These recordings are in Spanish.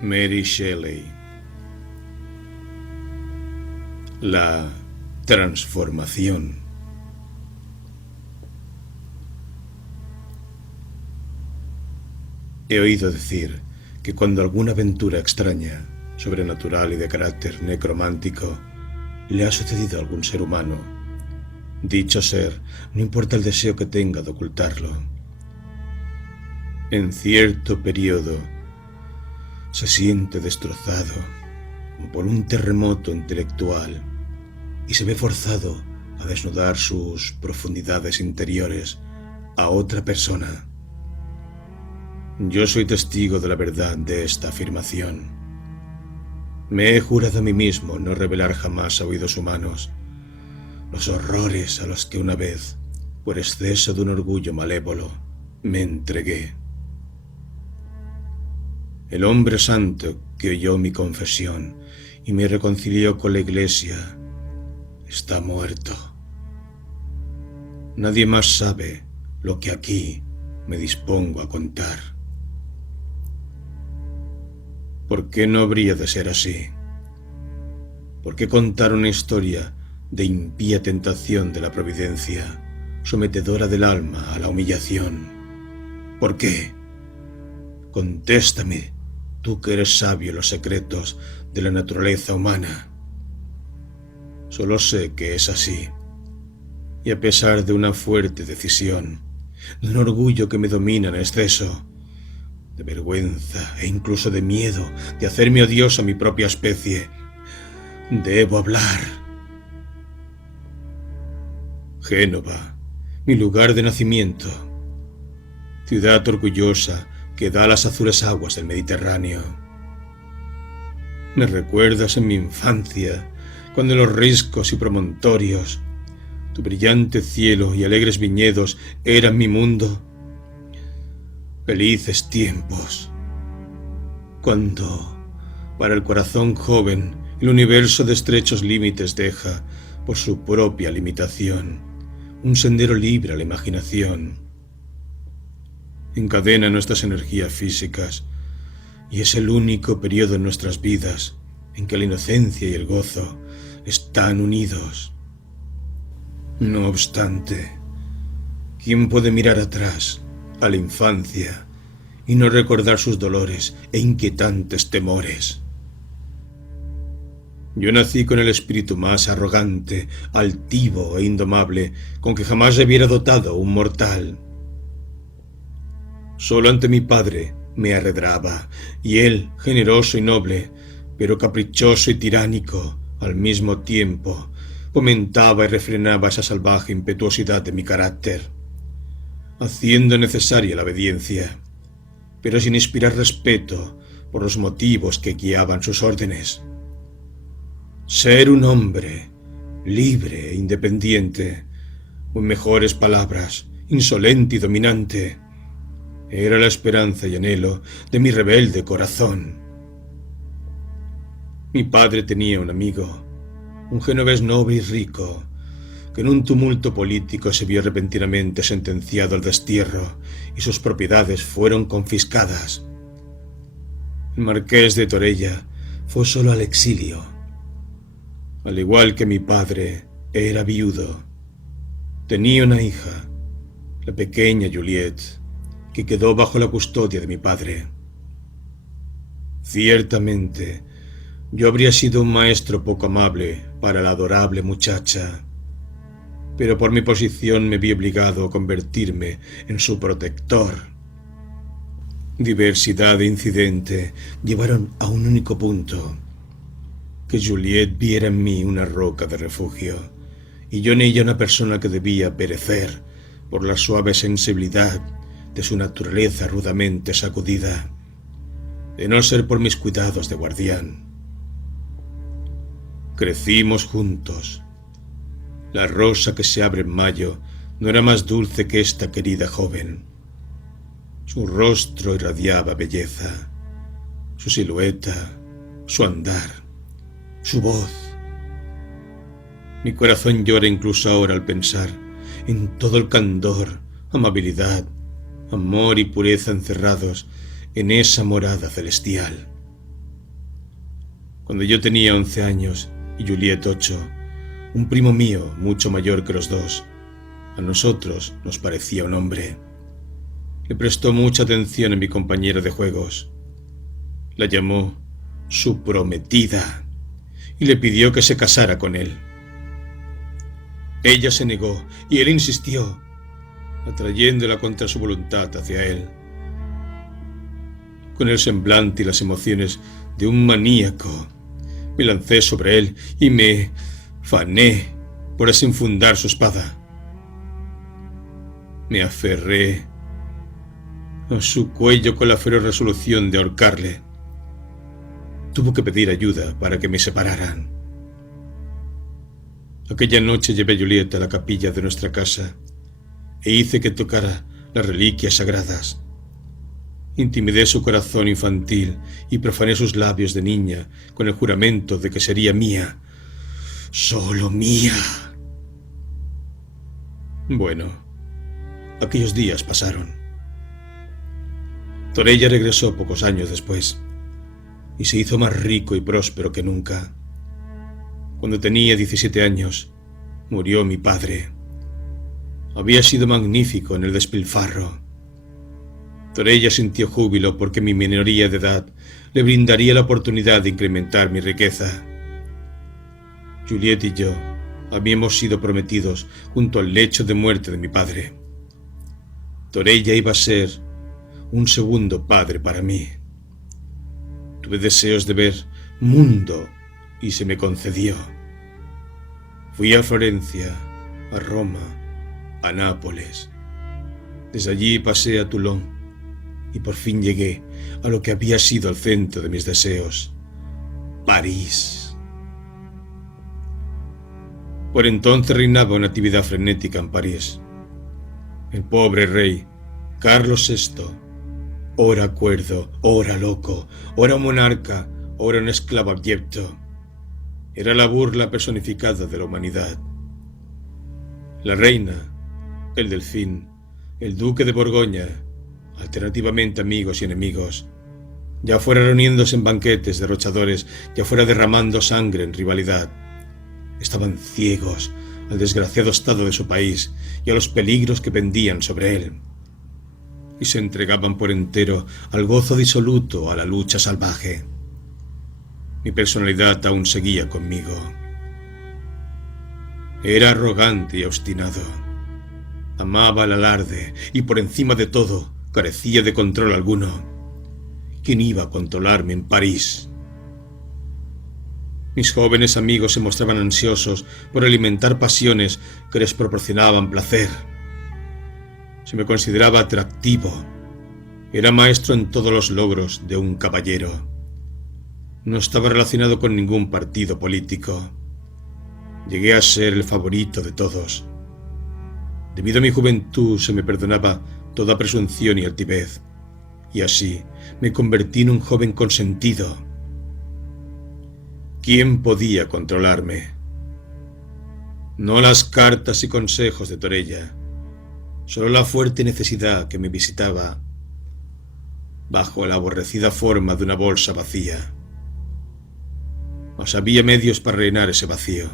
Mary Shelley. La transformación. He oído decir que cuando alguna aventura extraña, sobrenatural y de carácter necromántico le ha sucedido a algún ser humano, dicho ser, no importa el deseo que tenga de ocultarlo, en cierto periodo se siente destrozado por un terremoto intelectual y se ve forzado a desnudar sus profundidades interiores a otra persona. Yo soy testigo de la verdad de esta afirmación. Me he jurado a mí mismo no revelar jamás a oídos humanos los horrores a los que una vez, por exceso de un orgullo malévolo, me entregué. El hombre santo que oyó mi confesión y me reconcilió con la Iglesia está muerto. Nadie más sabe lo que aquí me dispongo a contar. ¿Por qué no habría de ser así? ¿Por qué contar una historia de impía tentación de la providencia, sometedora del alma a la humillación? ¿Por qué? Contéstame, tú que eres sabio en los secretos de la naturaleza humana. Solo sé que es así, y a pesar de una fuerte decisión, de un orgullo que me domina en exceso, de vergüenza e incluso de miedo de hacerme odioso a mi propia especie, debo hablar. Génova, mi lugar de nacimiento, ciudad orgullosa que da las azules aguas del Mediterráneo. Me recuerdas en mi infancia, cuando los riscos y promontorios, tu brillante cielo y alegres viñedos eran mi mundo. Felices tiempos, cuando, para el corazón joven, el universo de estrechos límites deja, por su propia limitación, un sendero libre a la imaginación. Encadena nuestras energías físicas y es el único periodo en nuestras vidas en que la inocencia y el gozo están unidos. No obstante, ¿quién puede mirar atrás a la infancia y no recordar sus dolores e inquietantes temores? Yo nací con el espíritu más arrogante, altivo e indomable con que jamás se hubiera dotado un mortal. Solo ante mi padre me arredraba, y él, generoso y noble, pero caprichoso y tiránico al mismo tiempo, fomentaba y refrenaba esa salvaje impetuosidad de mi carácter, haciendo necesaria la obediencia, pero sin inspirar respeto por los motivos que guiaban sus órdenes. Ser un hombre libre e independiente, o en mejores palabras, insolente y dominante, era la esperanza y anhelo de mi rebelde corazón. Mi padre tenía un amigo, un genovés noble y rico, que en un tumulto político se vio repentinamente sentenciado al destierro y sus propiedades fueron confiscadas. El marqués de Torella fue solo al exilio. Al igual que mi padre, era viudo. Tenía una hija, la pequeña Juliette, que quedó bajo la custodia de mi padre. Ciertamente, yo habría sido un maestro poco amable para la adorable muchacha, pero por mi posición me vi obligado a convertirme en su protector. Diversidad de incidentes llevaron a un único punto: que Juliette viera en mí una roca de refugio, y yo en ella una persona que debía perecer por la suave sensibilidad de su naturaleza rudamente sacudida, de no ser por mis cuidados de guardián. Crecimos juntos. La rosa que se abre en mayo no era más dulce que esta querida joven. Su rostro irradiaba belleza, su silueta, su andar, su voz. Mi corazón llora incluso ahora al pensar en todo el candor, amabilidad, amor y pureza encerrados en esa morada celestial. Cuando yo tenía 11 años y Juliet 8, un primo mío, mucho mayor que los dos, a nosotros nos parecía un hombre. Le prestó mucha atención a mi compañera de juegos. La llamó su prometida y le pidió que se casara con él. Ella se negó y él insistió, atrayéndola contra su voluntad hacia él. Con el semblante y las emociones de un maníaco, me lancé sobre él y me fané por desenfundar su espada. Me aferré a su cuello con la feroz resolución de ahorcarle. Tuvo que pedir ayuda para que me separaran. Aquella noche llevé a Juliet a la capilla de nuestra casa e hice que tocara las reliquias sagradas. Intimidé su corazón infantil y profané sus labios de niña con el juramento de que sería mía, solo mía. Bueno, aquellos días pasaron. Torella regresó pocos años después y se hizo más rico y próspero que nunca. Cuando tenía 17 años, murió mi padre. Había sido magnífico en el despilfarro. Torella sintió júbilo porque mi minoría de edad le brindaría la oportunidad de incrementar mi riqueza. Juliet y yo habíamos sido prometidos junto al lecho de muerte de mi padre. Torella iba a ser un segundo padre para mí. Tuve deseos de ver mundo y se me concedió. Fui a Florencia, a Roma, a Nápoles. Desde allí pasé a Toulon y por fin llegué a lo que había sido el centro de mis deseos, París. Por entonces reinaba una actividad frenética en París. El pobre rey, Carlos VI, ora cuerdo, ora loco, ora monarca, ora un esclavo abyecto, era la burla personificada de la humanidad. La reina, el delfín, el duque de Borgoña, alternativamente amigos y enemigos, ya fuera reuniéndose en banquetes derrochadores, ya fuera derramando sangre en rivalidad, estaban ciegos al desgraciado estado de su país y a los peligros que pendían sobre él, y se entregaban por entero al gozo disoluto, a la lucha salvaje. Mi personalidad aún seguía conmigo. Era arrogante y obstinado. Amaba el alarde y por encima de todo carecía de control alguno. ¿Quién iba a controlarme en París? Mis jóvenes amigos se mostraban ansiosos por alimentar pasiones que les proporcionaban placer. Se me consideraba atractivo. Era maestro en todos los logros de un caballero. No estaba relacionado con ningún partido político. Llegué a ser el favorito de todos. Debido a mi juventud se me perdonaba toda presunción y altivez, y así me convertí en un joven consentido. ¿Quién podía controlarme? No las cartas y consejos de Torella, solo la fuerte necesidad que me visitaba bajo la aborrecida forma de una bolsa vacía. Mas había medios para rellenar ese vacío.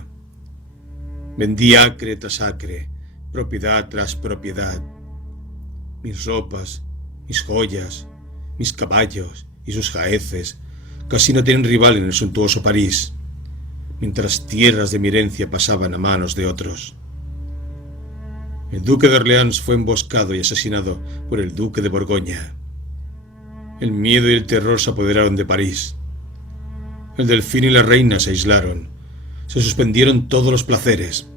Vendí acre tras acre, propiedad tras propiedad. Mis ropas, mis joyas, mis caballos y sus jaeces casi no tienen rival en el suntuoso París, mientras tierras de mi herencia pasaban a manos de otros. El duque de Orleans fue emboscado y asesinado por el duque de Borgoña. El miedo y el terror se apoderaron de París. El delfín y la reina se aislaron. Se suspendieron todos los placeres.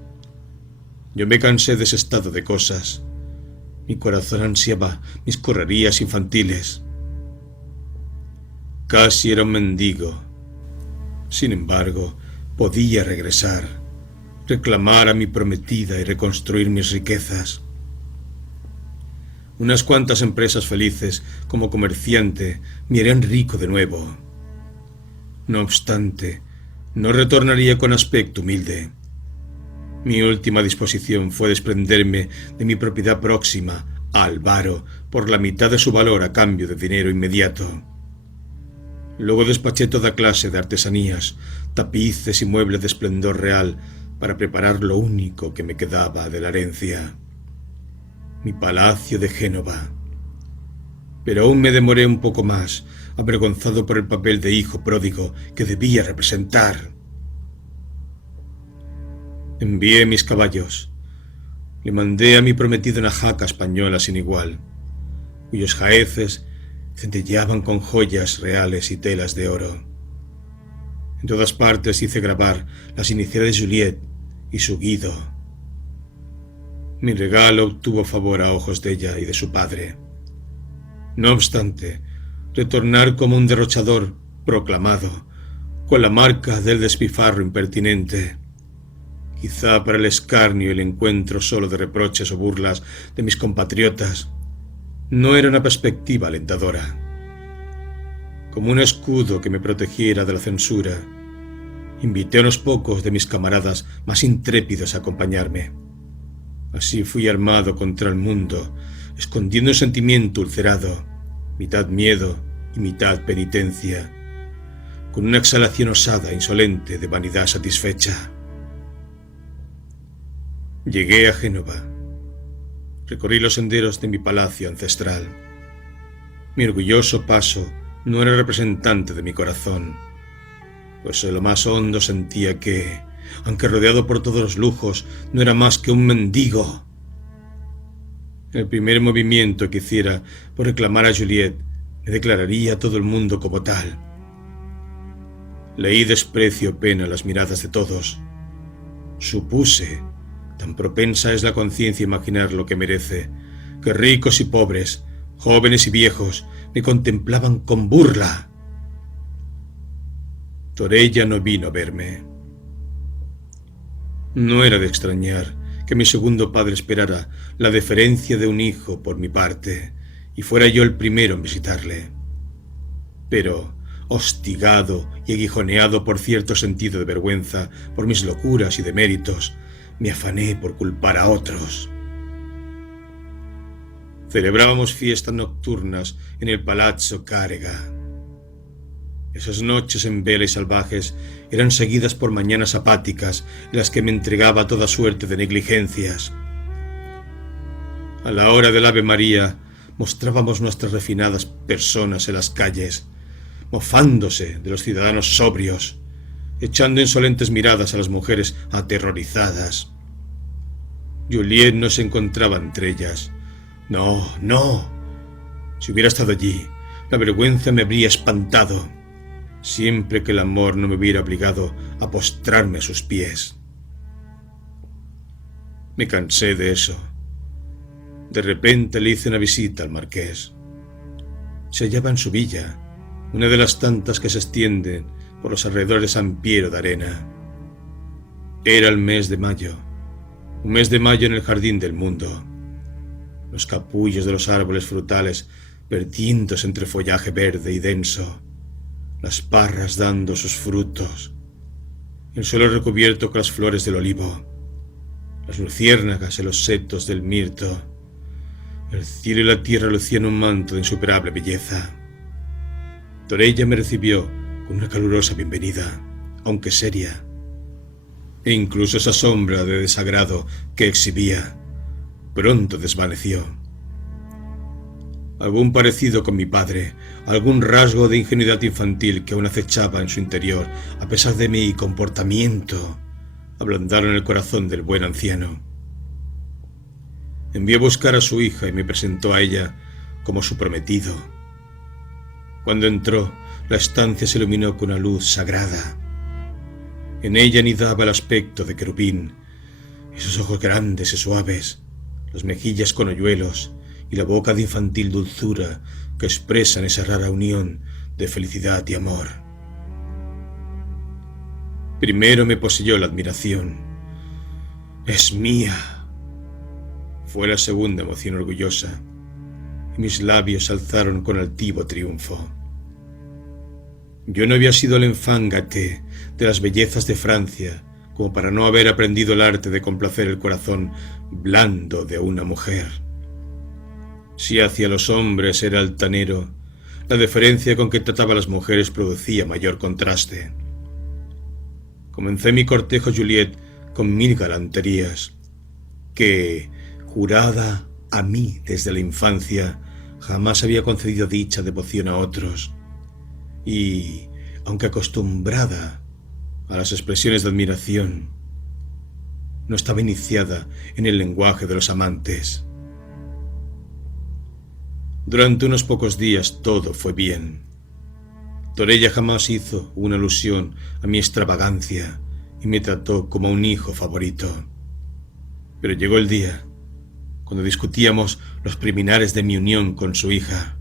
Yo me cansé de ese estado de cosas. Mi corazón ansiaba mis correrías infantiles. Casi era un mendigo. Sin embargo, podía regresar, reclamar a mi prometida y reconstruir mis riquezas. Unas cuantas empresas felices como comerciante me harían rico de nuevo. No obstante, no retornaría con aspecto humilde. Mi última disposición fue desprenderme de mi propiedad próxima a Albaro por la mitad de su valor a cambio de dinero inmediato. Luego despaché toda clase de artesanías, tapices y muebles de esplendor real para preparar lo único que me quedaba de la herencia, mi palacio de Génova. Pero aún me demoré un poco más, avergonzado por el papel de hijo pródigo que debía representar. Envié mis caballos. Le mandé a mi prometido una jaca española sin igual, cuyos jaeces centelleaban con joyas reales y telas de oro. En todas partes hice grabar las iniciales de Juliette y su Guido. Mi regalo obtuvo favor a ojos de ella y de su padre. No obstante, retornar como un derrochador proclamado, con la marca del despilfarro impertinente, quizá para el escarnio y el encuentro solo de reproches o burlas de mis compatriotas, no era una perspectiva alentadora. Como un escudo que me protegiera de la censura, invité a unos pocos de mis camaradas más intrépidos a acompañarme. Así fui armado contra el mundo, escondiendo un sentimiento ulcerado, mitad miedo y mitad penitencia, con una exhalación osada e insolente de vanidad satisfecha. Llegué a Génova. Recorrí los senderos de mi palacio ancestral. Mi orgulloso paso no era representante de mi corazón, pues en lo más hondo sentía que, aunque rodeado por todos los lujos, no era más que un mendigo. El primer movimiento que hiciera por reclamar a Juliette me declararía a todo el mundo como tal. Leí desprecio o pena en las miradas de todos. Supuse, tan propensa es la conciencia a imaginar lo que merece, que ricos y pobres, jóvenes y viejos, me contemplaban con burla. Torella no vino a verme. No era de extrañar que mi segundo padre esperara la deferencia de un hijo por mi parte y fuera yo el primero en visitarle. Pero, hostigado y aguijoneado por cierto sentido de vergüenza por mis locuras y deméritos, me afané por culpar a otros. Celebrábamos fiestas nocturnas en el Palazzo Cárega. Esas noches en vela y salvajes eran seguidas por mañanas apáticas en las que me entregaba a toda suerte de negligencias. A la hora del Ave María mostrábamos nuestras refinadas personas en las calles, mofándose de los ciudadanos sobrios, echando insolentes miradas a las mujeres aterrorizadas. Juliette no se encontraba entre ellas. No, no. Si hubiera estado allí, la vergüenza me habría espantado, siempre que el amor no me hubiera obligado a postrarme a sus pies. Me cansé de eso. De repente le hice una visita al marqués. Se hallaba en su villa, una de las tantas que se extienden por los alrededores de San Piero de Arena. Era el mes de mayo, un mes de mayo en el jardín del mundo. Los capullos de los árboles frutales vertidos entre follaje verde y denso, las parras dando sus frutos, el suelo recubierto con las flores del olivo, las luciérnagas en los setos del mirto, el cielo y la tierra lucían un manto de insuperable belleza. Torella me recibió con una calurosa bienvenida, aunque seria, e incluso esa sombra de desagrado que exhibía pronto desvaneció. Algún parecido con mi padre, algún rasgo de ingenuidad infantil que aún acechaba en su interior, a pesar de mi comportamiento, ablandaron el corazón del buen anciano. Envió a buscar a su hija y me presentó a ella como su prometido. Cuando entró, la estancia se iluminó con una luz sagrada. En ella anidaba el aspecto de querubín, esos ojos grandes y suaves, las mejillas con hoyuelos y la boca de infantil dulzura que expresan esa rara unión de felicidad y amor. Primero me poseyó la admiración. ¡Es mía!, fue la segunda emoción orgullosa, y mis labios se alzaron con altivo triunfo. Yo no había sido el enfángate de las bellezas de Francia como para no haber aprendido el arte de complacer el corazón blando de una mujer. Si hacia los hombres era altanero, La deferencia con que trataba a las mujeres producía mayor contraste. Comencé mi cortejo a Juliette con 1000 galanterías, que, jurada a mí desde la infancia, jamás había concedido dicha devoción a otros, y, aunque acostumbrada a las expresiones de admiración, no estaba iniciada en el lenguaje de los amantes. Durante unos pocos días todo fue bien. Torella jamás hizo una alusión a mi extravagancia y me trató como a un hijo favorito. Pero llegó el día cuando discutíamos los preliminares de mi unión con su hija,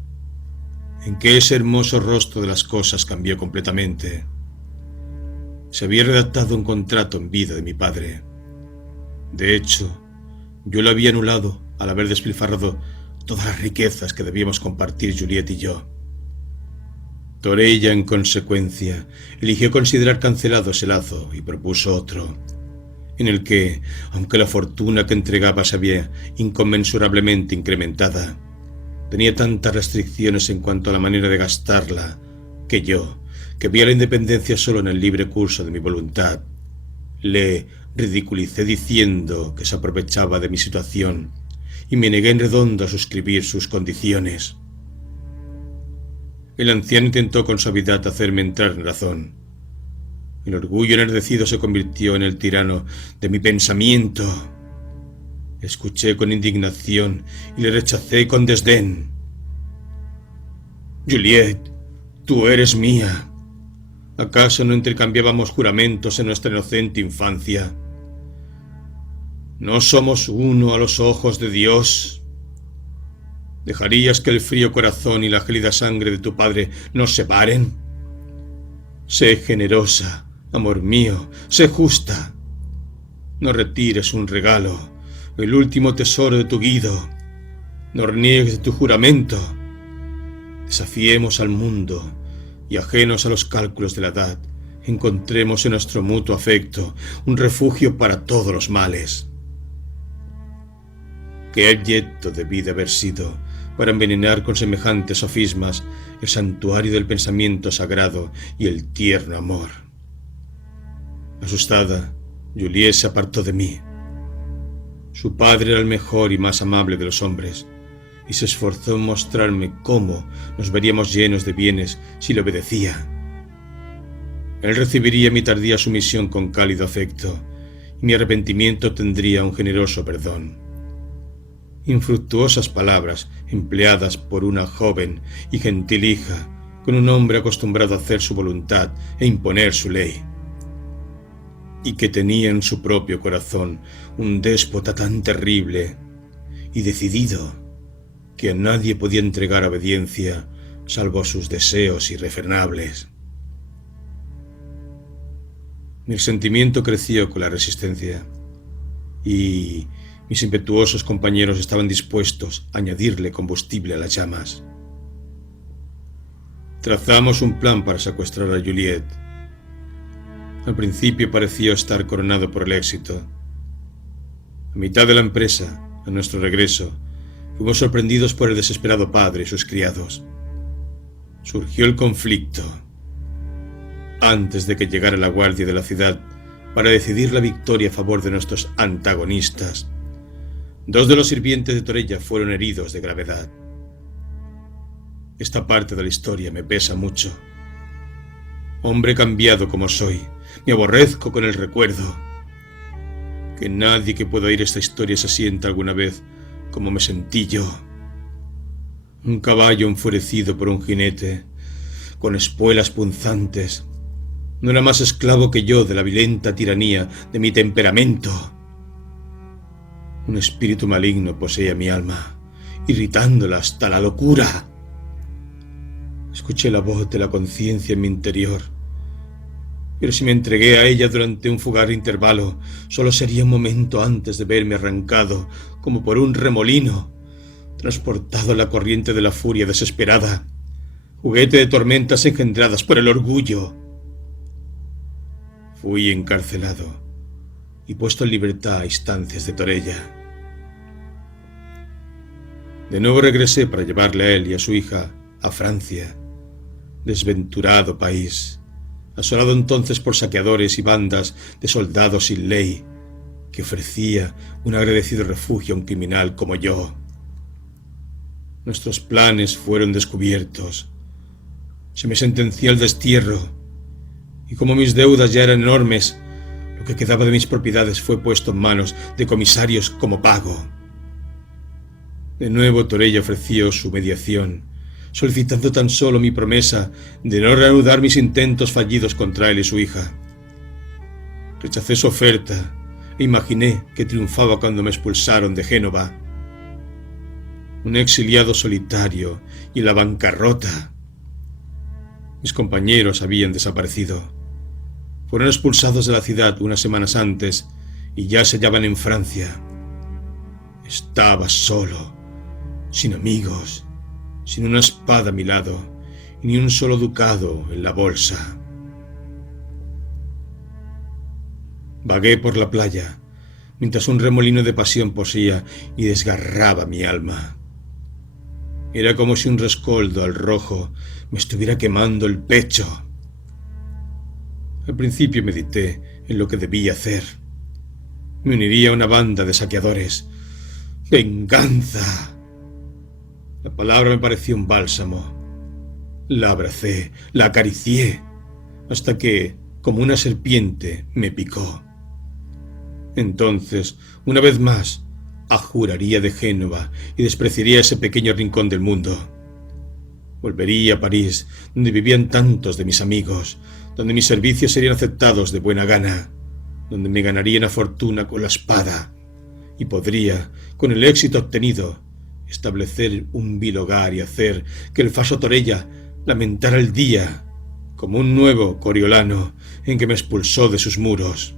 en que ese hermoso rostro de las cosas cambió completamente. Se había redactado un contrato en vida de mi padre. De hecho, yo lo había anulado al haber despilfarrado todas las riquezas que debíamos compartir Juliette y yo. Torella, en consecuencia, eligió considerar cancelado ese lazo y propuso otro, en el que, aunque la fortuna que entregaba se había inconmensurablemente incrementada, tenía tantas restricciones en cuanto a la manera de gastarla, que yo, que veía la independencia solo en el libre curso de mi voluntad, le ridiculicé diciendo que se aprovechaba de mi situación y me negué en redondo a suscribir sus condiciones. El anciano intentó con suavidad hacerme entrar en razón. El orgullo enardecido se convirtió en el tirano de mi pensamiento. Escuché con indignación y le rechacé con desdén. Juliette, tú eres mía. ¿Acaso no intercambiábamos juramentos en nuestra inocente infancia? ¿No somos uno a los ojos de Dios? ¿Dejarías que el frío corazón y la gélida sangre de tu padre nos separen? Sé generosa, amor mío, sé justa. No retires un regalo, el último tesoro de tu Guido. No reniegues de tu juramento. Desafiemos al mundo y, ajenos a los cálculos de la edad, encontremos en nuestro mutuo afecto un refugio para todos los males. Qué abyecto debí de haber sido para envenenar con semejantes sofismas el santuario del pensamiento sagrado y el tierno amor. Asustada, Juliette se apartó de mí. Su padre era el mejor y más amable de los hombres, y se esforzó en mostrarme cómo nos veríamos llenos de bienes si le obedecía. Él recibiría mi tardía sumisión con cálido afecto, y mi arrepentimiento tendría un generoso perdón. Infructuosas palabras empleadas por una joven y gentil hija con un hombre acostumbrado a hacer su voluntad e imponer su ley, y que tenía en su propio corazón un déspota tan terrible y decidido que a nadie podía entregar obediencia salvo a sus deseos irrefrenables. Mi sentimiento creció con la resistencia, y mis impetuosos compañeros estaban dispuestos a añadirle combustible a las llamas. Trazamos un plan para secuestrar a Juliette. Al principio pareció estar coronado por el éxito. A mitad de la empresa, a nuestro regreso, fuimos sorprendidos por el desesperado padre y sus criados. Surgió el conflicto. Antes de que llegara la guardia de la ciudad para decidir la victoria a favor de nuestros antagonistas, 2 de los sirvientes de Torella fueron heridos de gravedad. Esta parte de la historia me pesa mucho. Hombre cambiado como soy, me aborrezco con el recuerdo. Que nadie que pueda oír esta historia se sienta alguna vez como me sentí yo. Un caballo enfurecido por un jinete, con espuelas punzantes, no era más esclavo que yo de la violenta tiranía de mi temperamento. Un espíritu maligno poseía mi alma, irritándola hasta la locura. Escuché la voz de la conciencia en mi interior, pero si me entregué a ella durante un fugaz intervalo, solo sería un momento antes de verme arrancado, como por un remolino, transportado a la corriente de la furia desesperada, juguete de tormentas engendradas por el orgullo. Fui encarcelado y puesto en libertad a instancias de Torella. De nuevo regresé para llevarle a él y a su hija a Francia, Desventurado país, asolado entonces por saqueadores y bandas de soldados sin ley, que ofrecía un agradecido refugio a un criminal como yo. Nuestros planes fueron descubiertos. Se me sentenció el destierro, y como mis deudas ya eran enormes, lo que quedaba de mis propiedades fue puesto en manos de comisarios como pago. De nuevo Torella ofreció su mediación, solicitando tan solo mi promesa de no reanudar mis intentos fallidos contra él y su hija. Rechacé su oferta e imaginé que triunfaba cuando me expulsaron de Génova. Un exiliado solitario y en la bancarrota. Mis compañeros habían desaparecido. Fueron expulsados de la ciudad unas semanas antes y ya se hallaban en Francia. Estaba solo, sin amigos, sin una espada a mi lado y ni un solo ducado en la bolsa. Vagué por la playa, mientras un remolino de pasión poseía y desgarraba mi alma. Era como si un rescoldo al rojo me estuviera quemando el pecho. Al principio medité en lo que debía hacer. Me uniría a una banda de saqueadores. ¡Venganza! La palabra me pareció un bálsamo. La abracé, la acaricié, hasta que, como una serpiente, me picó. Entonces, una vez más, abjuraría de Génova y despreciaría ese pequeño rincón del mundo. Volvería a París, donde vivían tantos de mis amigos, donde mis servicios serían aceptados de buena gana, donde me ganaría una fortuna con la espada, y podría, con el éxito obtenido, establecer un vil hogar y hacer que el falso Torella lamentara el día como un nuevo Coriolano en que me expulsó de sus muros.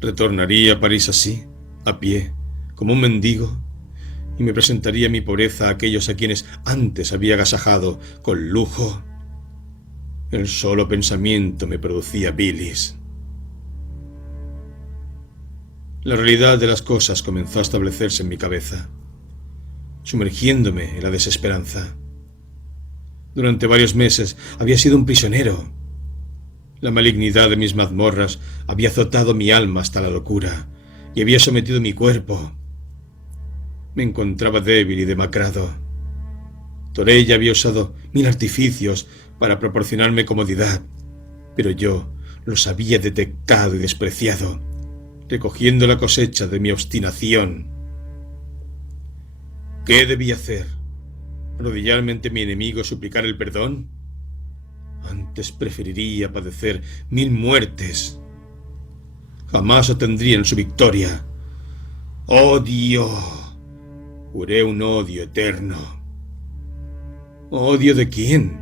Retornaría a París así, a pie, como un mendigo, y me presentaría mi pobreza a aquellos a quienes antes había agasajado con lujo. El solo pensamiento me producía bilis. La realidad de las cosas comenzó a establecerse en mi cabeza, sumergiéndome en la desesperanza. Durante varios meses había sido un prisionero. La malignidad de mis mazmorras había azotado mi alma hasta la locura y había sometido mi cuerpo. Me encontraba débil y demacrado. Torella había usado 1000 artificios para proporcionarme comodidad, pero yo los había detectado y despreciado, recogiendo la cosecha de mi obstinación. ¿Qué debía hacer? ¿Arrodillarme ante mi enemigo y suplicar el perdón? Antes preferiría padecer 1000 muertes. Jamás obtendrían su victoria. ¡Odio! Juré un odio eterno. ¿Odio de quién?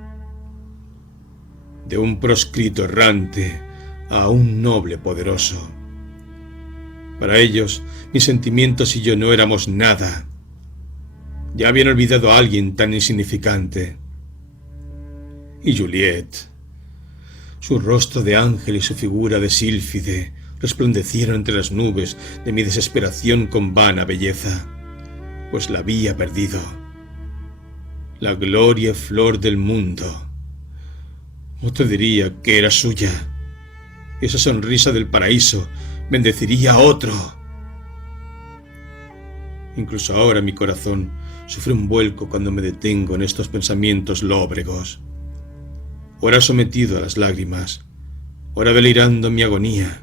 De un proscrito errante a un noble poderoso. Para ellos, mis sentimientos y yo no éramos nada. Ya habían olvidado a alguien tan insignificante. Y Juliette. Su rostro de ángel y su figura de sílfide resplandecieron entre las nubes de mi desesperación con vana belleza, pues la había perdido. La gloria flor del mundo. Otro diría que era suya. Esa sonrisa del paraíso bendeciría a otro. Incluso ahora mi corazón sufre un vuelco cuando me detengo en estos pensamientos lóbregos. Ora sometido a las lágrimas, ora delirando en mi agonía.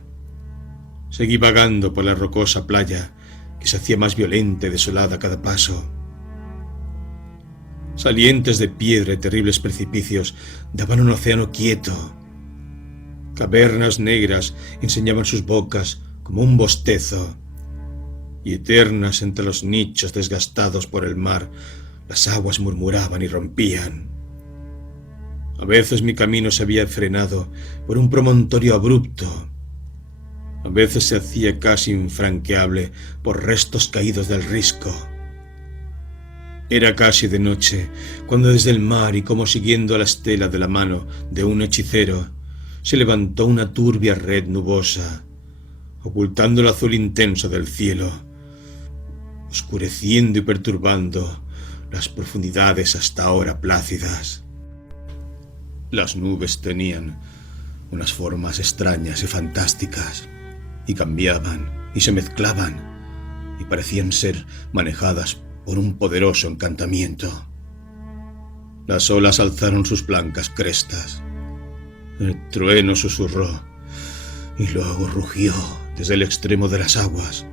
Seguí vagando por la rocosa playa que se hacía más violenta y desolada a cada paso. Salientes de piedra y terribles precipicios daban un océano quieto. Cavernas negras enseñaban sus bocas como un bostezo, y eternas entre los nichos desgastados por el mar, las aguas murmuraban y rompían. A veces mi camino se había frenado por un promontorio abrupto. A veces se hacía casi infranqueable por restos caídos del risco. Era casi de noche, cuando desde el mar y como siguiendo a la estela de la mano de un hechicero, se levantó una turbia red nubosa, ocultando el azul intenso del cielo, oscureciendo y perturbando las profundidades hasta ahora plácidas. Las nubes tenían unas formas extrañas y fantásticas, y cambiaban y se mezclaban, y parecían ser manejadas por un poderoso encantamiento. Las olas alzaron sus blancas crestas. El trueno susurró y luego rugió desde el extremo de las aguas,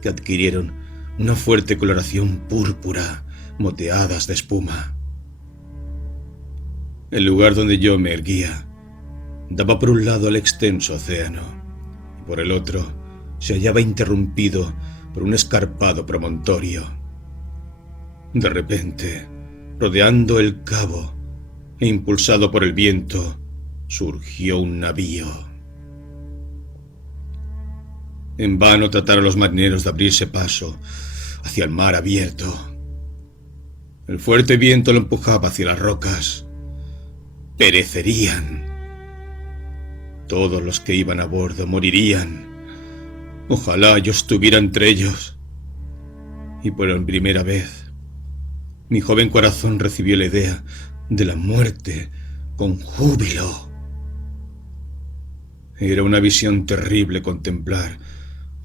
que adquirieron una fuerte coloración púrpura, moteadas de espuma. El lugar donde yo me erguía daba por un lado al extenso océano, y por el otro se hallaba interrumpido por un escarpado promontorio. De repente, rodeando el cabo e impulsado por el viento, surgió un navío. En vano trataron los marineros de abrirse paso hacia el mar abierto. El fuerte viento lo empujaba hacia las rocas. Perecerían. Todos los que iban a bordo morirían. Ojalá yo estuviera entre ellos. Y por primera vez, mi joven corazón recibió la idea de la muerte con júbilo. Era una visión terrible contemplar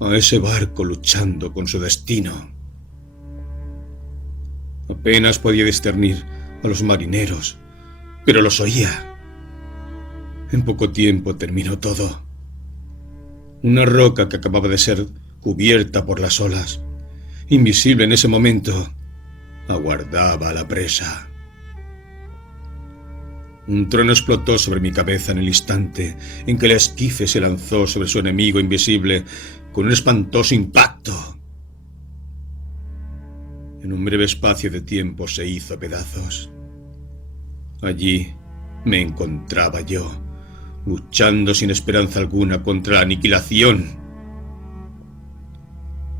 a ese barco luchando con su destino. Apenas podía discernir a los marineros, pero los oía. En poco tiempo terminó todo. Una roca que acababa de ser cubierta por las olas, invisible en ese momento, aguardaba a la presa. Un trueno explotó sobre mi cabeza en el instante en que el esquife se lanzó sobre su enemigo invisible con un espantoso impacto. En un breve espacio de tiempo se hizo pedazos. Allí me encontraba yo, luchando sin esperanza alguna contra la aniquilación.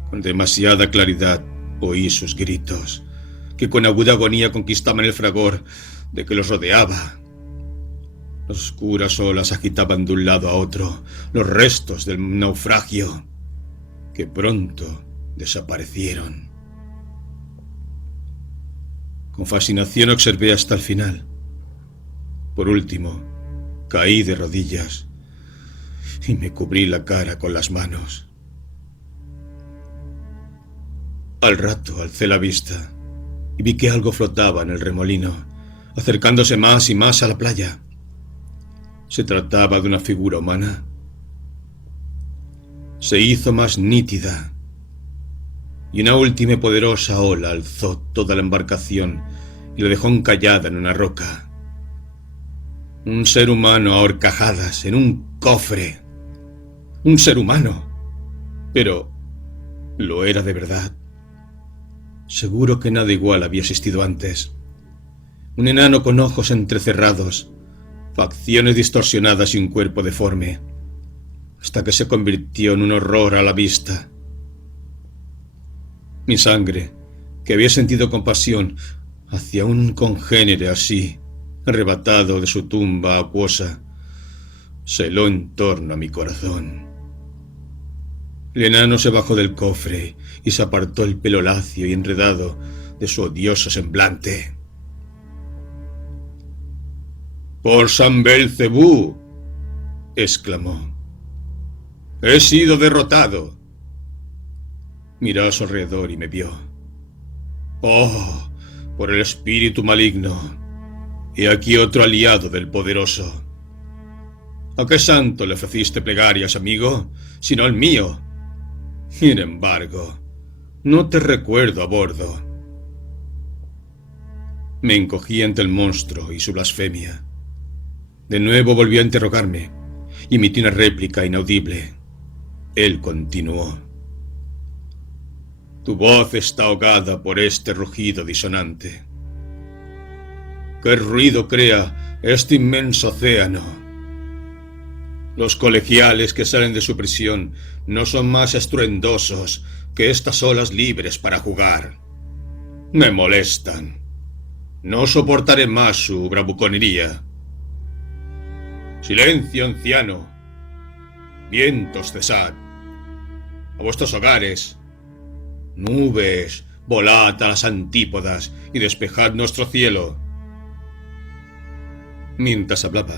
Con demasiada claridad oí sus gritos, que con aguda agonía conquistaban el fragor de que los rodeaba. Las oscuras olas agitaban de un lado a otro los restos del naufragio, que pronto desaparecieron. Con fascinación observé hasta el final. Por último, caí de rodillas y me cubrí la cara con las manos. Al rato alcé la vista y vi que algo flotaba en el remolino, acercándose más y más a la playa. ¿Se trataba de una figura humana? Se hizo más nítida, y una última y poderosa ola alzó toda la embarcación y la dejó encallada en una roca. Un ser humano a horcajadas en un cofre. Un ser humano. Pero ¿lo era de verdad? Seguro que nada igual había existido antes. Un enano con ojos entrecerrados, facciones distorsionadas y un cuerpo deforme, hasta que se convirtió en un horror a la vista. Mi sangre, que había sentido compasión hacia un congénere así, arrebatado de su tumba acuosa, se heló en torno a mi corazón. El enano se bajó del cofre y se apartó el pelo lacio y enredado de su odioso semblante. «¡Por San Belcebú!», exclamó. «¡He sido derrotado!». Miró a su alrededor y me vio. «¡Oh, por el espíritu maligno! He aquí otro aliado del poderoso. ¿A qué santo le ofreciste plegarias, amigo, sino al mío? Sin embargo, no te recuerdo a bordo». Me encogí ante el monstruo y su blasfemia. De nuevo volvió a interrogarme y emití una réplica inaudible. Él continuó. «Tu voz está ahogada por este rugido disonante. ¿Qué ruido crea este inmenso océano? Los colegiales que salen de su prisión no son más estruendosos que estas olas libres para jugar. Me molestan. No soportaré más su bravuconería. Silencio, anciano. Vientos, cesad. A vuestros hogares. Nubes, volad a las antípodas y despejad nuestro cielo. Mientras hablaba,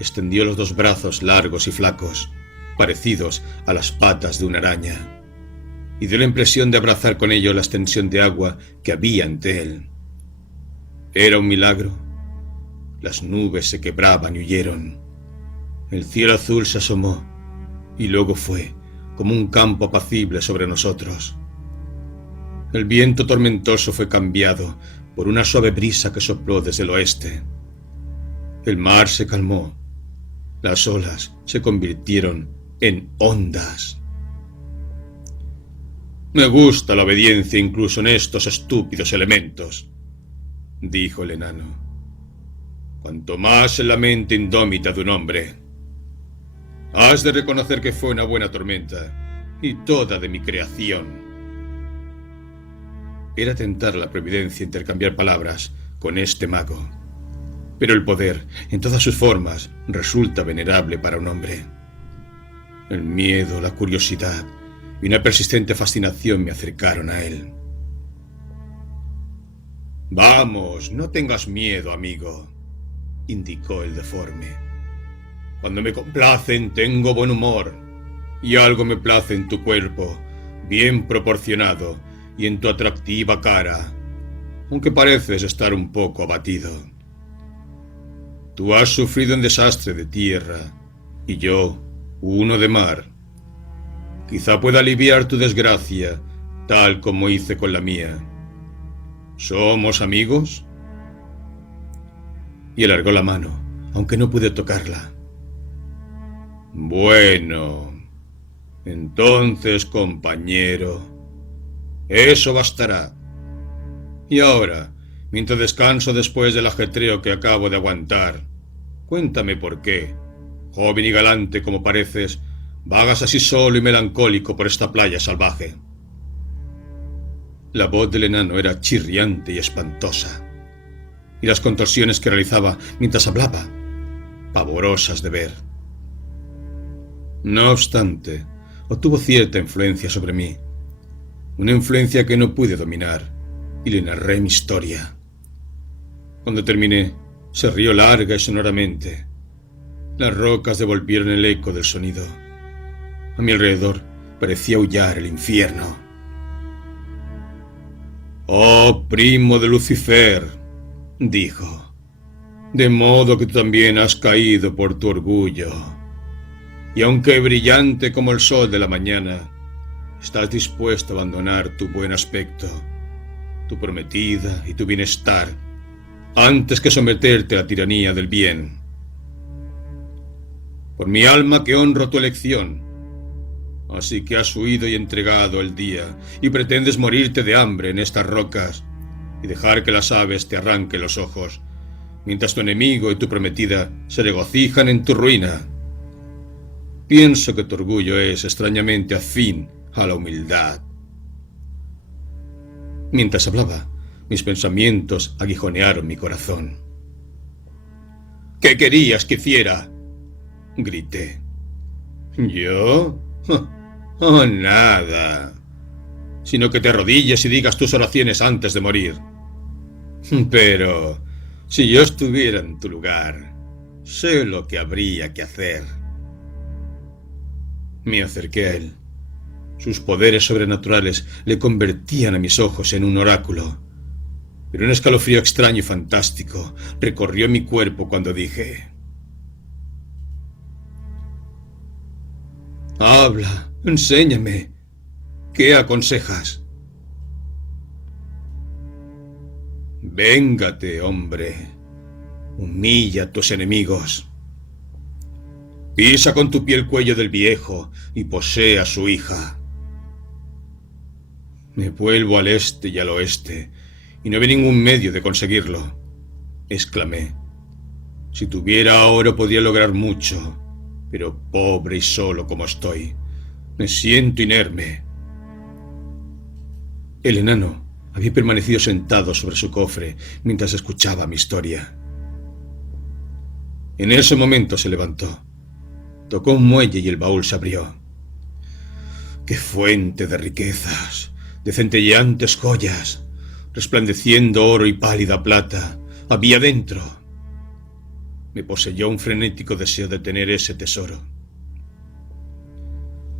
extendió los dos brazos largos y flacos, parecidos a las patas de una araña, y dio la impresión de abrazar con ello la extensión de agua que había ante él. Era un milagro. Las nubes se quebraban y huyeron. El cielo azul se asomó, y luego fue como un campo apacible sobre nosotros. El viento tormentoso fue cambiado por una suave brisa que sopló desde el oeste. El mar se calmó. Las olas se convirtieron en ondas. Me gusta la obediencia incluso en estos estúpidos elementos, dijo el enano. Cuanto más en la mente indómita de un hombre. Has de reconocer que fue una buena tormenta, y toda de mi creación. Era tentar la providencia intercambiar palabras con este mago, pero el poder, en todas sus formas, resulta venerable para un hombre. El miedo, la curiosidad y una persistente fascinación me acercaron a él. Vamos, no tengas miedo, amigo, indicó el deforme. Cuando me complacen tengo buen humor, y algo me place en tu cuerpo, bien proporcionado, y en tu atractiva cara, aunque pareces estar un poco abatido. Tú has sufrido un desastre de tierra, y yo uno de mar. Quizá pueda aliviar tu desgracia, tal como hice con la mía. ¿Somos amigos? Y alargó la mano, aunque no pude tocarla. Bueno, entonces, compañero, eso bastará. Y ahora, mientras descanso después del ajetreo que acabo de aguantar, cuéntame por qué, joven y galante como pareces, vagas así solo y melancólico por esta playa salvaje. La voz del enano era chirriante y espantosa, y las contorsiones que realizaba mientras hablaba, pavorosas de ver. No obstante, obtuvo cierta influencia sobre mí, una influencia que no pude dominar, y le narré mi historia. Cuando terminé, se rió larga y sonoramente. Las rocas devolvieron el eco del sonido. A mi alrededor parecía aullar el infierno. «Oh, primo de Lucifer», dijo, «de modo que tú también has caído por tu orgullo. Y aunque brillante como el sol de la mañana, estás dispuesto a abandonar tu buen aspecto, tu prometida y tu bienestar, antes que someterte a la tiranía del bien. Por mi alma que honro tu elección. Así que has huido y entregado el día, y pretendes morirte de hambre en estas rocas, y dejar que las aves te arranquen los ojos, mientras tu enemigo y tu prometida se regocijan en tu ruina. Pienso que tu orgullo es extrañamente afín a la humildad». Mientras hablaba, mis pensamientos aguijonearon mi corazón. «¿Qué querías que hiciera?», grité. «¿Yo? Oh, nada. Sino que te arrodilles y digas tus oraciones antes de morir. Pero, si yo estuviera en tu lugar, sé lo que habría que hacer». Me acerqué a él. Sus poderes sobrenaturales le convertían a mis ojos en un oráculo. Pero un escalofrío extraño y fantástico recorrió mi cuerpo cuando dije: «Habla, enséñame. ¿Qué aconsejas?» «Véngate, hombre. Humilla a tus enemigos. Pisa con tu pie el cuello del viejo y posee a su hija». Me vuelvo al este y al oeste, y no ve ningún medio de conseguirlo, exclamé. Si tuviera oro podría lograr mucho, pero pobre y solo como estoy, me siento inerme. El enano había permanecido sentado sobre su cofre mientras escuchaba mi historia. En ese momento se levantó, tocó un muelle y el baúl se abrió. ¡Qué fuente de riquezas! De centelleantes joyas, resplandeciendo oro y pálida plata, había dentro. me poseyó un frenético deseo de tener ese tesoro.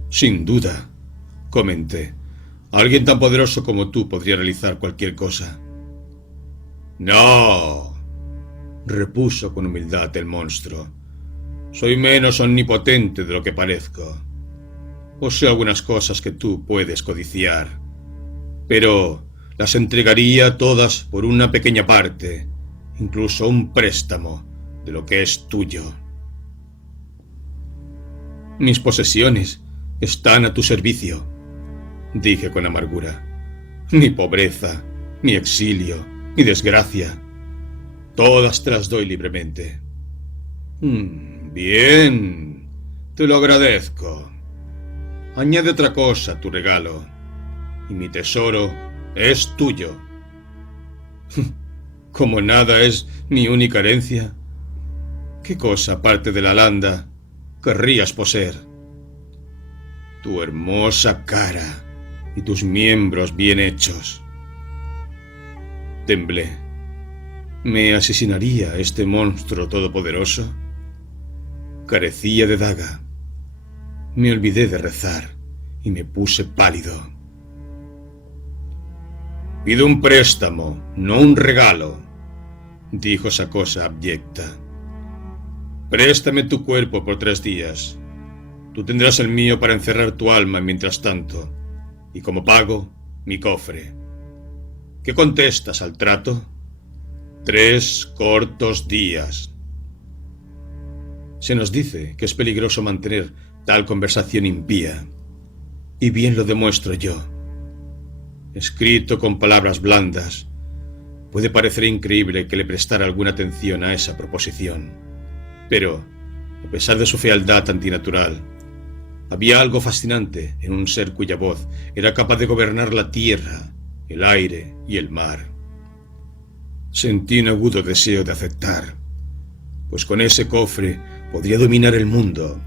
Sin duda, comenté, alguien tan poderoso como tú podría realizar cualquier cosa. No, repuso con humildad el monstruo. Soy menos omnipotente de lo que parezco. Poseo algunas cosas que tú puedes codiciar, pero las entregaría todas por una pequeña parte, incluso un préstamo de lo que es tuyo. Mis posesiones están a tu servicio, dije con amargura. Ni pobreza, ni exilio, ni desgracia. Todas te las doy libremente. Bien, te lo agradezco. Añade otra cosa a tu regalo, y mi tesoro es tuyo. Como nada es mi única herencia, ¿qué cosa aparte de la landa querrías poseer? Tu hermosa cara y tus miembros bien hechos. Temblé. ¿Me asesinaría este monstruo todopoderoso? Carecía de daga. Me olvidé de rezar y me puse pálido. Pido un préstamo, no un regalo, dijo esa cosa abyecta. Préstame tu cuerpo por 3 días. Tú tendrás el mío para encerrar tu alma mientras tanto, y como pago, mi cofre. ¿Qué contestas al trato? 3 cortos días. Se nos dice que es peligroso mantener tal conversación impía, y bien lo demuestro yo. Escrito con palabras blandas, puede parecer increíble que le prestara alguna atención a esa proposición, pero, a pesar de su fealdad antinatural, había algo fascinante en un ser cuya voz era capaz de gobernar la tierra, el aire y el mar. Sentí un agudo deseo de aceptar, pues con ese cofre podría dominar el mundo.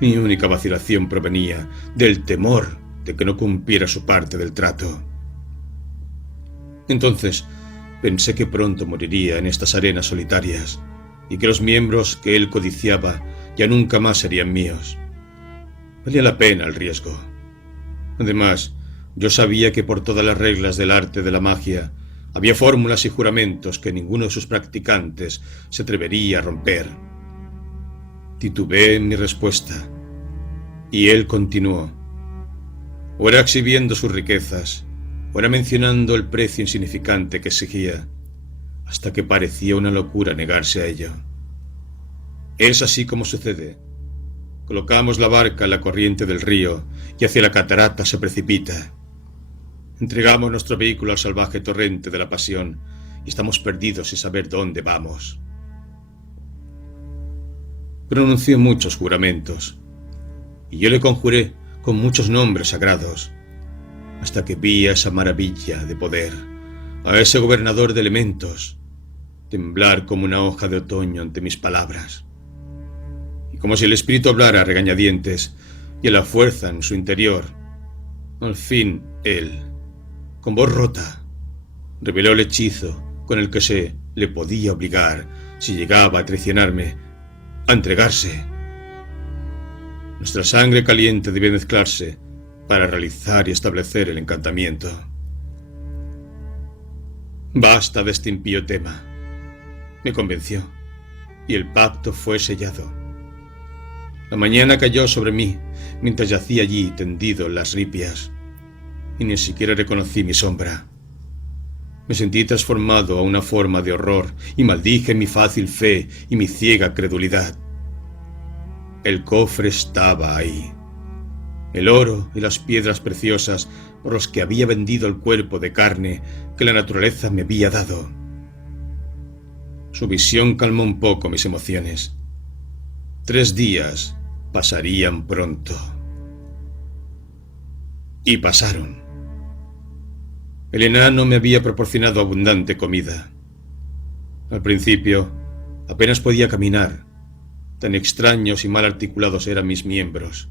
Mi única vacilación provenía del temor de que no cumpliera su parte del trato. Entonces pensé que pronto moriría en estas arenas solitarias y que los miembros que él codiciaba ya nunca más serían míos. Valía la pena el riesgo. Además, yo sabía que por todas las reglas del arte de la magia había fórmulas y juramentos que ninguno de sus practicantes se atrevería a romper. Titubeé en mi respuesta, y él continuó, ora exhibiendo sus riquezas, ora mencionando el precio insignificante que exigía, hasta que parecía una locura negarse a ello. Es así como sucede. Colocamos la barca en la corriente del río y hacia la catarata se precipita. Entregamos nuestro vehículo al salvaje torrente de la pasión y estamos perdidos sin saber dónde vamos. Pronunció muchos juramentos, y yo le conjuré con muchos nombres sagrados, hasta que vi a esa maravilla de poder, a ese gobernador de elementos, temblar como una hoja de otoño ante mis palabras. Y como si el espíritu hablara a regañadientes y a la fuerza en su interior, al fin él, con voz rota, reveló el hechizo con el que se le podía obligar, si llegaba a traicionarme, a entregarse. Nuestra sangre caliente debía mezclarse para realizar y establecer el encantamiento. Basta de este impío tema, me convenció, y el pacto fue sellado. La mañana cayó sobre mí mientras yacía allí tendido en las ripias, y ni siquiera reconocí mi sombra. Me sentí transformado a una forma de horror y maldije mi fácil fe y mi ciega credulidad. El cofre estaba ahí. El oro y las piedras preciosas por los que había vendido el cuerpo de carne que la naturaleza me había dado. Su visión calmó un poco mis emociones. 3 días pasarían pronto. Y pasaron. El enano me había proporcionado abundante comida. Al principio, apenas podía caminar, tan extraños y mal articulados eran mis miembros.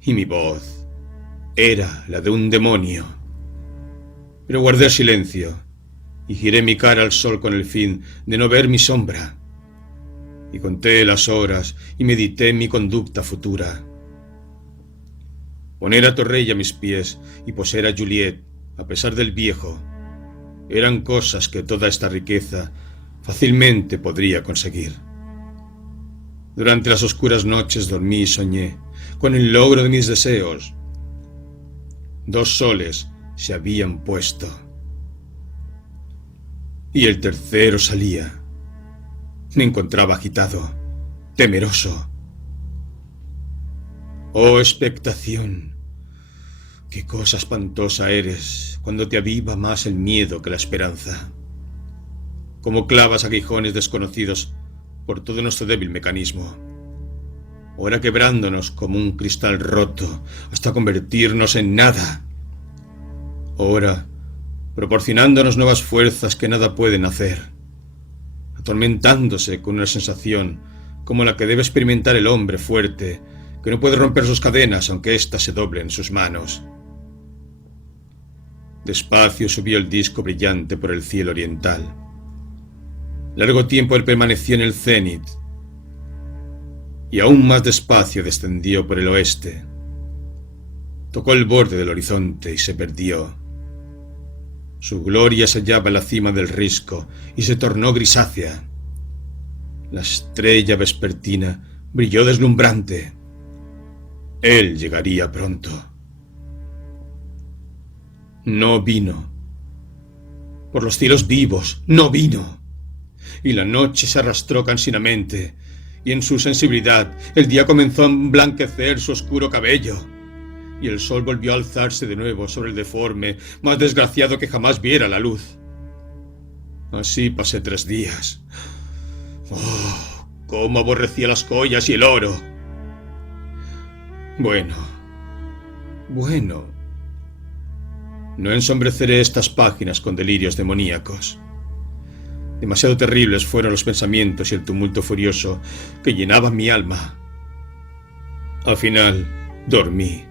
Y mi voz era la de un demonio. Pero guardé silencio y giré mi cara al sol con el fin de no ver mi sombra, y conté las horas y medité en mi conducta futura. Poner a Torrella a mis pies y poseer a Juliet, a pesar del viejo, eran cosas que toda esta riqueza fácilmente podría conseguir. Durante las oscuras noches dormí y soñé con el logro de mis deseos. 2 soles se habían puesto y el tercero salía. Me encontraba agitado, temeroso. Oh expectación, qué cosa espantosa eres cuando te aviva más el miedo que la esperanza. Como clavas aguijones desconocidos por todo nuestro débil mecanismo, ora quebrándonos como un cristal roto hasta convertirnos en nada, ora proporcionándonos nuevas fuerzas que nada pueden hacer, atormentándose con una sensación como la que debe experimentar el hombre fuerte, que no puede romper sus cadenas aunque éstas se doblen en sus manos. Despacio subió el disco brillante por el cielo oriental. Largo tiempo él permaneció en el cenit, y aún más despacio descendió por el oeste. Tocó el borde del horizonte y se perdió. Su gloria se hallaba en la cima del risco y se tornó grisácea. La estrella vespertina brilló deslumbrante. Él llegaría pronto. No vino. Por los cielos vivos, no vino. Y la noche se arrastró cansinamente, y en su sensibilidad el día comenzó a emblanquecer su oscuro cabello, y el sol volvió a alzarse de nuevo sobre el deforme, más desgraciado que jamás viera la luz. Así pasé 3 días. ¡Oh, cómo aborrecía las joyas y el oro! Bueno, no ensombreceré estas páginas con delirios demoníacos. Demasiado terribles fueron los pensamientos y el tumulto furioso que llenaban mi alma. Al final, dormí.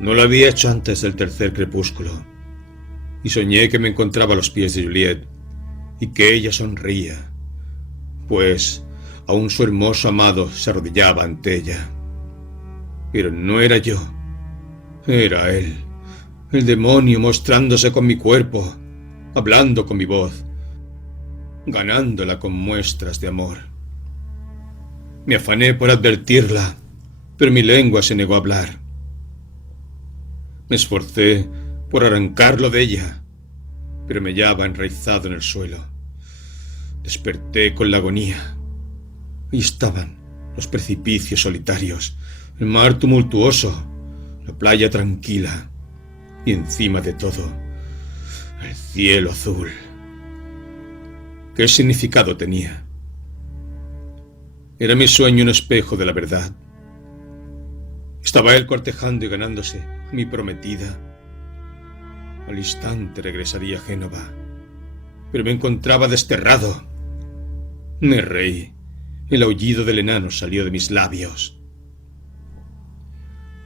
No lo había hecho antes del tercer crepúsculo. Y soñé que me encontraba a los pies de Juliet y que ella sonreía, pues aún su hermoso amado se arrodillaba ante ella. Pero no era yo, era él, el demonio mostrándose con mi cuerpo, hablando con mi voz, ganándola con muestras de amor. Me afané por advertirla, pero mi lengua se negó a hablar. Me esforcé por arrancarlo de ella, pero me hallaba enraizado en el suelo. Desperté con la agonía. Ahí estaban los precipicios solitarios, el mar tumultuoso, la playa tranquila y encima de todo, el cielo azul. ¿Qué significado tenía? ¿Era mi sueño un espejo de la verdad? ¿Estaba él cortejando y ganándose a mi prometida? Al instante regresaría a Génova, pero me encontraba desterrado. Me reí. El aullido del enano salió de mis labios.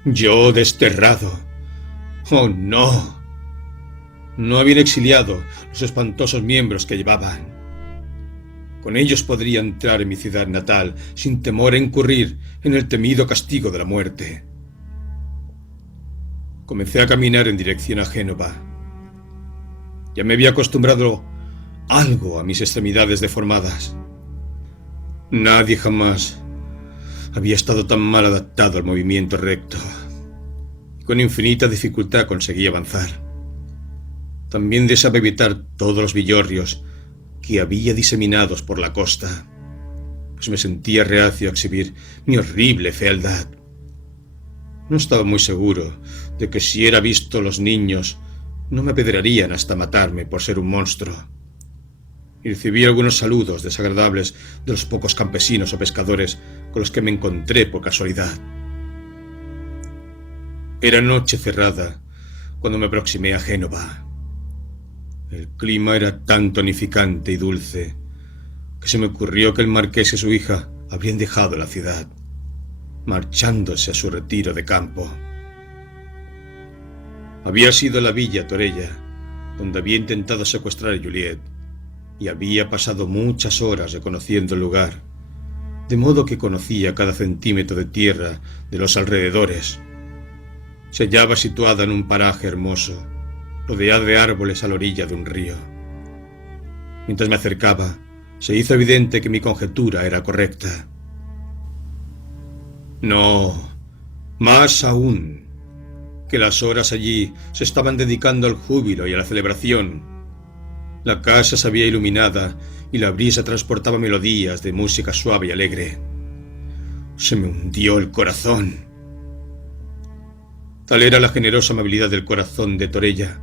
Yo desterrado. ¡Oh, no! No habían exiliado los espantosos miembros que llevaban. Con ellos podría entrar en mi ciudad natal sin temor a incurrir en el temido castigo de la muerte. Comencé a caminar en dirección a Génova. Ya me había acostumbrado algo a mis extremidades deformadas. Nadie jamás había estado tan mal adaptado al movimiento recto. Con infinita dificultad conseguí avanzar. También deseaba evitar todos los villorrios que había diseminados por la costa, pues me sentía reacio a exhibir mi horrible fealdad. No estaba muy seguro de que si era visto los niños no me apedrearían hasta matarme por ser un monstruo. Y recibí algunos saludos desagradables de los pocos campesinos o pescadores con los que me encontré por casualidad. Era noche cerrada cuando me aproximé a Génova. El clima era tan tonificante y dulce que se me ocurrió que el marqués y su hija habrían dejado la ciudad, marchándose a su retiro de campo. Había sido la villa Torrella donde había intentado secuestrar a Juliet, y había pasado muchas horas reconociendo el lugar, de modo que conocía cada centímetro de tierra de los alrededores. Se hallaba situada en un paraje hermoso, rodeada de árboles a la orilla de un río. Mientras me acercaba, se hizo evidente que mi conjetura era correcta. No, más aún, que las horas allí se estaban dedicando al júbilo y a la celebración. La casa se había iluminada y la brisa transportaba melodías de música suave y alegre. Se me hundió el corazón. Tal era la generosa amabilidad del corazón de Torella,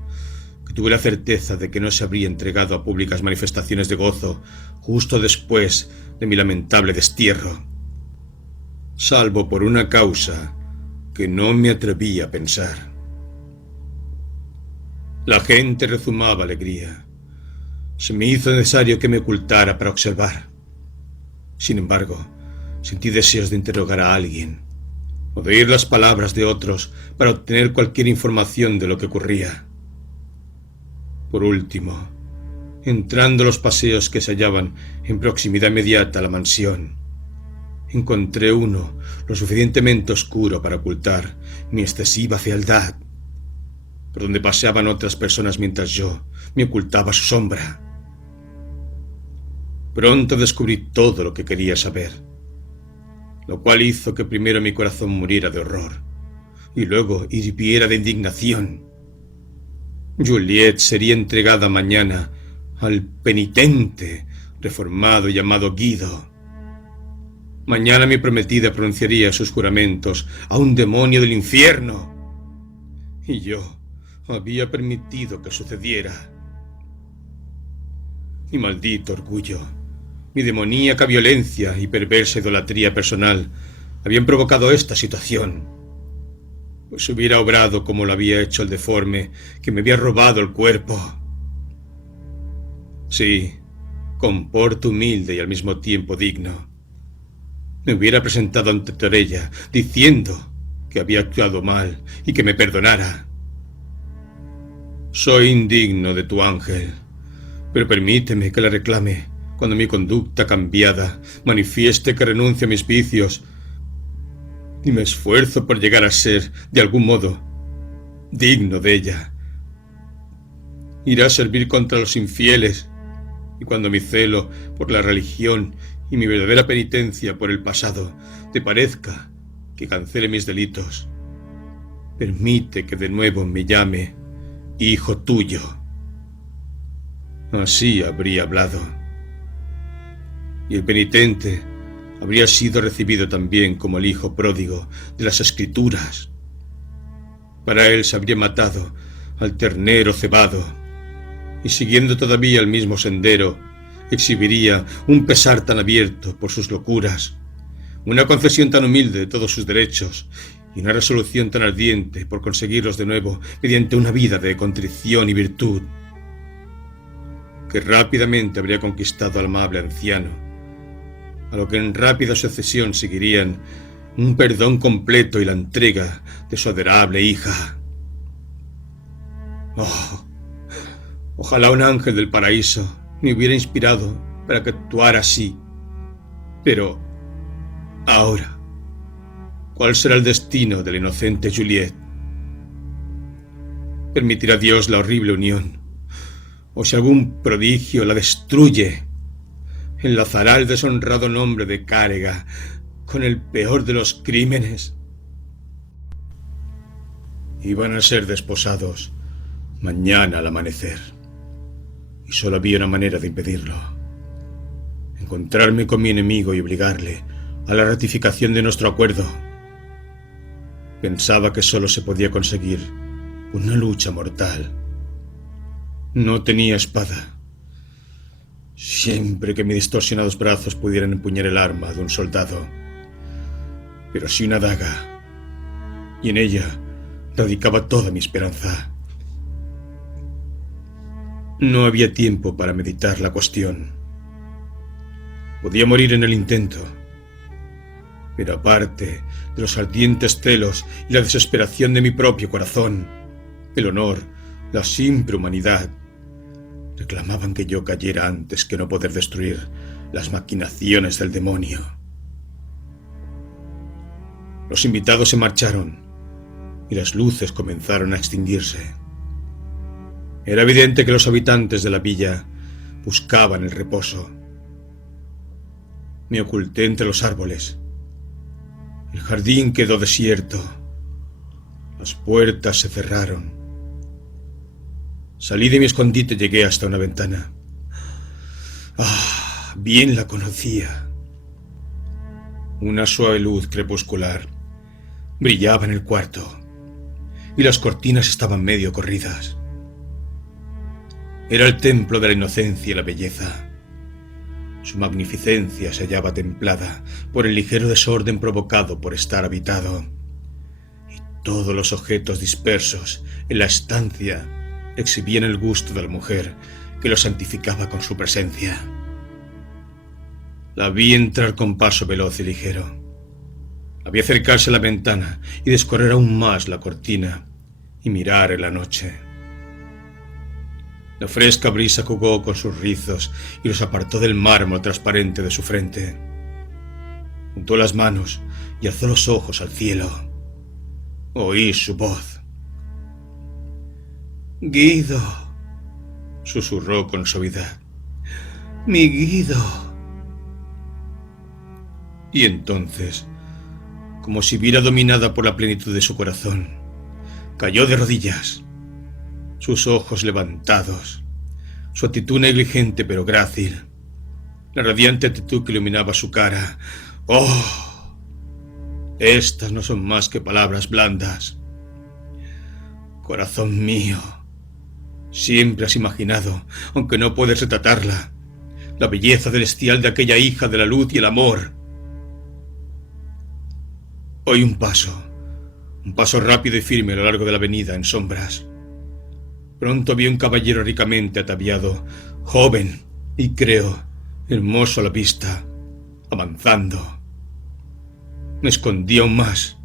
que tuve la certeza de que no se habría entregado a públicas manifestaciones de gozo justo después de mi lamentable destierro, salvo por una causa que no me atreví a pensar. La gente rezumaba alegría. Se me hizo necesario que me ocultara para observar. Sin embargo, sentí deseos de interrogar a alguien, o de oír las palabras de otros para obtener cualquier información de lo que ocurría. Por último, entrando a los paseos que se hallaban en proximidad inmediata a la mansión, encontré uno lo suficientemente oscuro para ocultar mi excesiva fealdad, por donde paseaban otras personas mientras yo me ocultaba a su sombra. Pronto descubrí todo lo que quería saber, lo cual hizo que primero mi corazón muriera de horror y luego hirviera de indignación. Juliette sería entregada mañana al penitente reformado llamado Guido. Mañana mi prometida pronunciaría sus juramentos a un demonio del infierno. Y yo había permitido que sucediera. Mi maldito orgullo, mi demoníaca violencia y perversa idolatría personal habían provocado esta situación, pues hubiera obrado como lo había hecho el deforme que me había robado el cuerpo. Sí, con porte humilde y al mismo tiempo digno, me hubiera presentado ante Torella diciendo que había actuado mal y que me perdonara. Soy indigno de tu ángel, pero permíteme que la reclame cuando mi conducta cambiada manifieste que renuncio a mis vicios y me esfuerzo por llegar a ser, de algún modo, digno de ella. Irá a servir contra los infieles, y cuando mi celo por la religión y mi verdadera penitencia por el pasado te parezca que cancele mis delitos, permite que de nuevo me llame hijo tuyo. Así habría hablado, y el penitente habría sido recibido también como el hijo pródigo de las Escrituras. Para él se habría matado al ternero cebado, y siguiendo todavía el mismo sendero, exhibiría un pesar tan abierto por sus locuras, una confesión tan humilde de todos sus derechos, y una resolución tan ardiente por conseguirlos de nuevo mediante una vida de contrición y virtud, que rápidamente habría conquistado al amable anciano, a lo que en rápida sucesión seguirían un perdón completo y la entrega de su adorable hija. Oh, ojalá un ángel del paraíso me hubiera inspirado para que actuara así. Pero ahora, ¿cuál será el destino de la inocente Juliette? ¿Permitirá Dios la horrible unión? ¿O si algún prodigio la destruye, enlazará el deshonrado nombre de Cárega con el peor de los crímenes? Iban a ser desposados mañana al amanecer, y solo había una manera de impedirlo: encontrarme con mi enemigo y obligarle a la ratificación de nuestro acuerdo. Pensaba que solo se podía conseguir una lucha mortal. No tenía espada. Siempre que mis distorsionados brazos pudieran empuñar el arma de un soldado, pero sí una daga, y en ella radicaba toda mi esperanza. No había tiempo para meditar la cuestión. Podía morir en el intento, pero aparte de los ardientes celos y la desesperación de mi propio corazón, el honor, la simple humanidad, reclamaban que yo cayera antes que no poder destruir las maquinaciones del demonio. Los invitados se marcharon y las luces comenzaron a extinguirse. Era evidente que los habitantes de la villa buscaban el reposo. Me oculté entre los árboles. El jardín quedó desierto. Las puertas se cerraron. Salí de mi escondite y llegué hasta una ventana. Bien la conocía. Una suave luz crepuscular brillaba en el cuarto y las cortinas estaban medio corridas. Era el templo de la inocencia y la belleza. Su magnificencia se hallaba templada por el ligero desorden provocado por estar habitado, y todos los objetos dispersos en la estancia exhibían el gusto de la mujer que lo santificaba con su presencia. La vi entrar con paso veloz y ligero. La vi acercarse a la ventana y descorrer aún más la cortina y mirar en la noche. La fresca brisa jugó con sus rizos y los apartó del mármol transparente de su frente. Juntó las manos y alzó los ojos al cielo. Oí su voz. «Guido», susurró con suavidad. «Mi Guido». Y entonces, como si viera dominada por la plenitud de su corazón, cayó de rodillas. Sus ojos levantados, su actitud negligente pero grácil, la radiante actitud que iluminaba su cara. ¡Oh! Estas no son más que palabras blandas. Corazón mío, siempre has imaginado, aunque no puedes retratarla, la belleza celestial de aquella hija de la luz y el amor. Oí un paso rápido y firme a lo largo de la avenida en sombras. Pronto vi un caballero ricamente ataviado, joven y, creo, hermoso a la vista, avanzando. Me escondí aún más.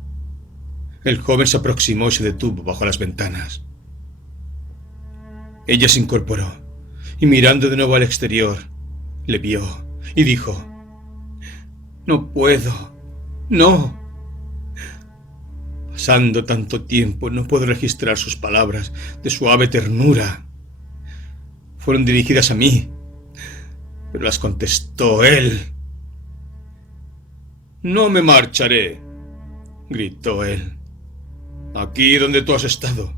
El joven se aproximó y se detuvo bajo las ventanas. Ella se incorporó y, mirando de nuevo al exterior, le vio y dijo: «No puedo, no». Pasando tanto tiempo, no puedo registrar sus palabras de suave ternura. Fueron dirigidas a mí, pero las contestó él. «No me marcharé», gritó él. «Aquí donde tú has estado,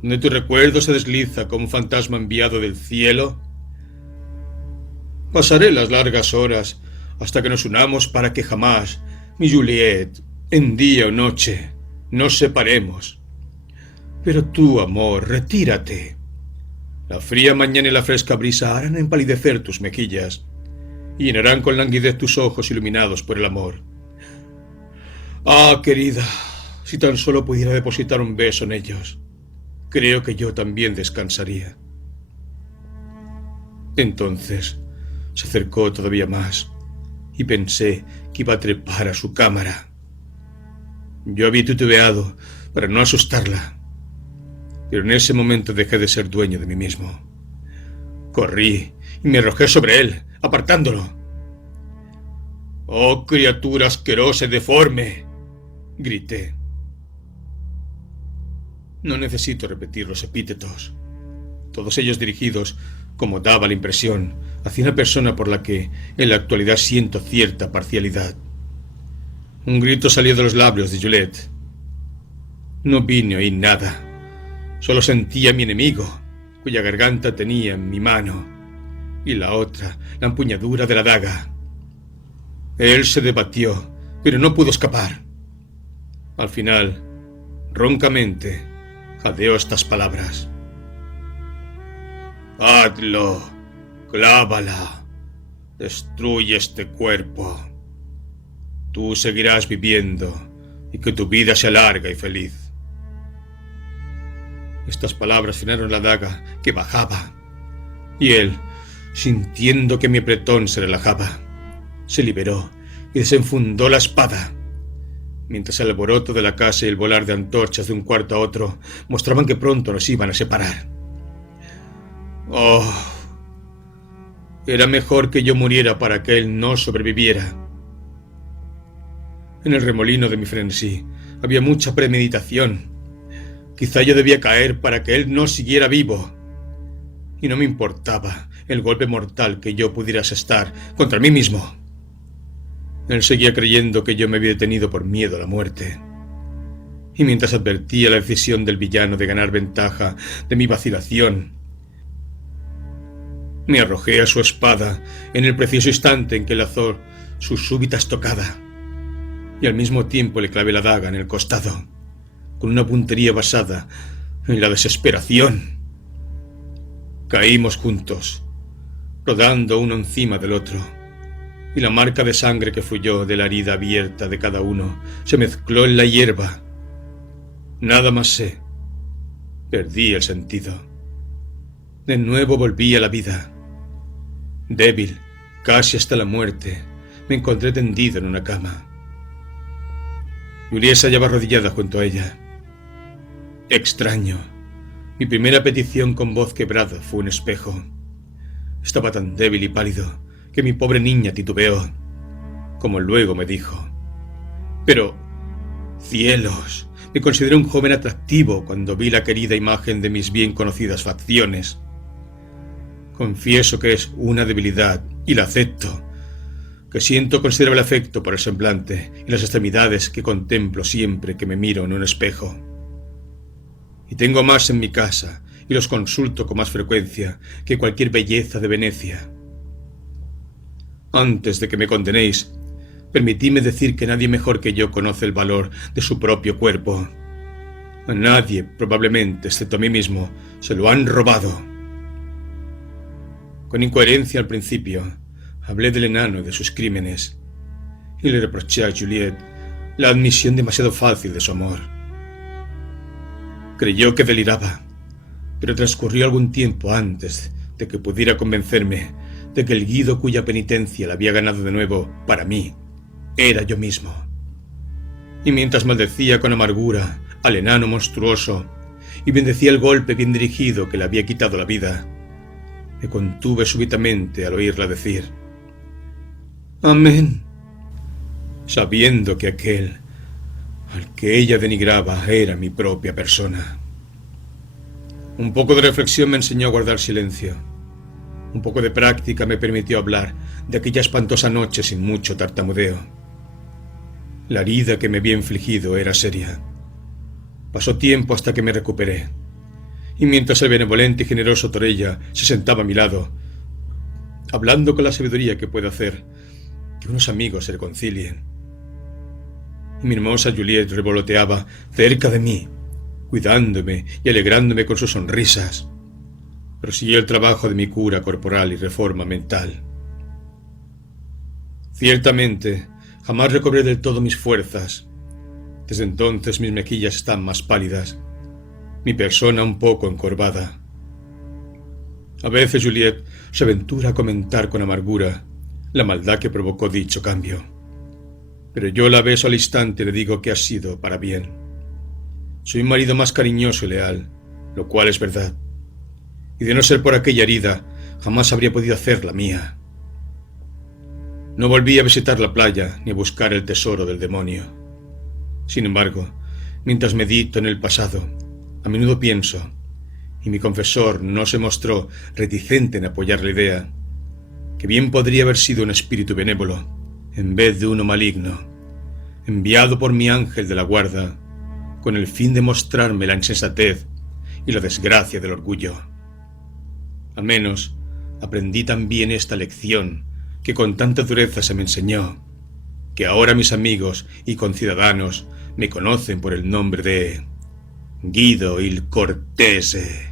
donde tu recuerdo se desliza como un fantasma enviado del cielo. Pasaré las largas horas hasta que nos unamos para que jamás, mi Juliet, en día o noche, nos separemos. Pero tú, amor, retírate. La fría mañana y la fresca brisa harán empalidecer tus mejillas y llenarán con languidez tus ojos iluminados por el amor. Ah, querida, si tan solo pudiera depositar un beso en ellos, creo que yo también descansaría». Entonces se acercó todavía más y pensé que iba a trepar a su cámara. Yo había titubeado para no asustarla, pero en ese momento dejé de ser dueño de mí mismo. Corrí y me arrojé sobre él, apartándolo. «¡Oh, criatura asquerosa y deforme!», grité. No necesito repetir los epítetos, todos ellos dirigidos, como daba la impresión, hacia una persona por la que en la actualidad siento cierta parcialidad. Un grito salió de los labios de Juliet. No vi ni oí nada. Solo sentía a mi enemigo, cuya garganta tenía en mi mano, y la otra, la empuñadura de la daga. Él se debatió, pero no pudo escapar. Al final, roncamente, jadeó estas palabras: «Hazlo, clávala, destruye este cuerpo. Tú seguirás viviendo y que tu vida sea larga y feliz». Estas palabras frenaron la daga que bajaba, y él, sintiendo que mi apretón se relajaba, se liberó y desenfundó la espada, mientras el alboroto de la casa y el volar de antorchas de un cuarto a otro mostraban que pronto nos iban a separar. Oh, era mejor que yo muriera para que él no sobreviviera. En el remolino de mi frenesí había mucha premeditación. Quizá yo debía caer para que él no siguiera vivo. Y no me importaba el golpe mortal que yo pudiera asestar contra mí mismo. Él seguía creyendo que yo me había detenido por miedo a la muerte. Y mientras advertía la decisión del villano de ganar ventaja de mi vacilación, me arrojé a su espada en el preciso instante en que lanzó su súbita estocada, y al mismo tiempo le clavé la daga en el costado, con una puntería basada en la desesperación. Caímos juntos, rodando uno encima del otro, y la marca de sangre que fluyó de la herida abierta de cada uno se mezcló en la hierba. Nada más sé. Perdí el sentido. De nuevo volví a la vida. Débil, casi hasta la muerte, me encontré tendido en una cama. Juliet se hallaba arrodillada junto a ella. Extraño. Mi primera petición con voz quebrada fue un espejo. Estaba tan débil y pálido que mi pobre niña titubeó, como luego me dijo. Pero, cielos, me consideré un joven atractivo cuando vi la querida imagen de mis bien conocidas facciones. Confieso que es una debilidad, y la acepto, que siento considerable afecto por el semblante y las extremidades que contemplo siempre que me miro en un espejo. Y tengo más en mi casa, y los consulto con más frecuencia que cualquier belleza de Venecia. Antes de que me condenéis, permitidme decir que nadie mejor que yo conoce el valor de su propio cuerpo. A nadie, probablemente, excepto a mí mismo, se lo han robado. Con incoherencia al principio, hablé del enano y de sus crímenes, y le reproché a Juliet la admisión demasiado fácil de su amor. Creyó que deliraba, pero transcurrió algún tiempo antes de que pudiera convencerme de que el Guido cuya penitencia la había ganado de nuevo para mí era yo mismo. Y mientras maldecía con amargura al enano monstruoso y bendecía el golpe bien dirigido que le había quitado la vida, me contuve súbitamente al oírla decir: «Amén», sabiendo que aquel al que ella denigraba era mi propia persona. Un poco de reflexión me enseñó a guardar silencio. Un poco de práctica me permitió hablar de aquella espantosa noche sin mucho tartamudeo. La herida que me había infligido era seria. Pasó tiempo hasta que me recuperé, y mientras el benevolente y generoso Torella se sentaba a mi lado, hablando con la sabiduría que puede hacer que unos amigos se reconcilien, y mi hermosa Juliet revoloteaba cerca de mí, cuidándome y alegrándome con sus sonrisas, prosiguió el trabajo de mi cura corporal y reforma mental. Ciertamente, jamás recobré del todo mis fuerzas. Desde entonces mis mejillas están más pálidas, mi persona un poco encorvada. A veces Juliet se aventura a comentar con amargura la maldad que provocó dicho cambio, pero yo la beso al instante y le digo que ha sido para bien. Soy un marido más cariñoso y leal, lo cual es verdad, y de no ser por aquella herida, jamás habría podido hacer la mía. No volví a visitar la playa ni a buscar el tesoro del demonio. Sin embargo, mientras medito en el pasado, a menudo pienso, y mi confesor no se mostró reticente en apoyar la idea, que bien podría haber sido un espíritu benévolo, en vez de uno maligno, enviado por mi ángel de la guarda, con el fin de mostrarme la insensatez y la desgracia del orgullo. Al menos aprendí también esta lección que con tanta dureza se me enseñó, que ahora mis amigos y conciudadanos me conocen por el nombre de Guido il Cortese.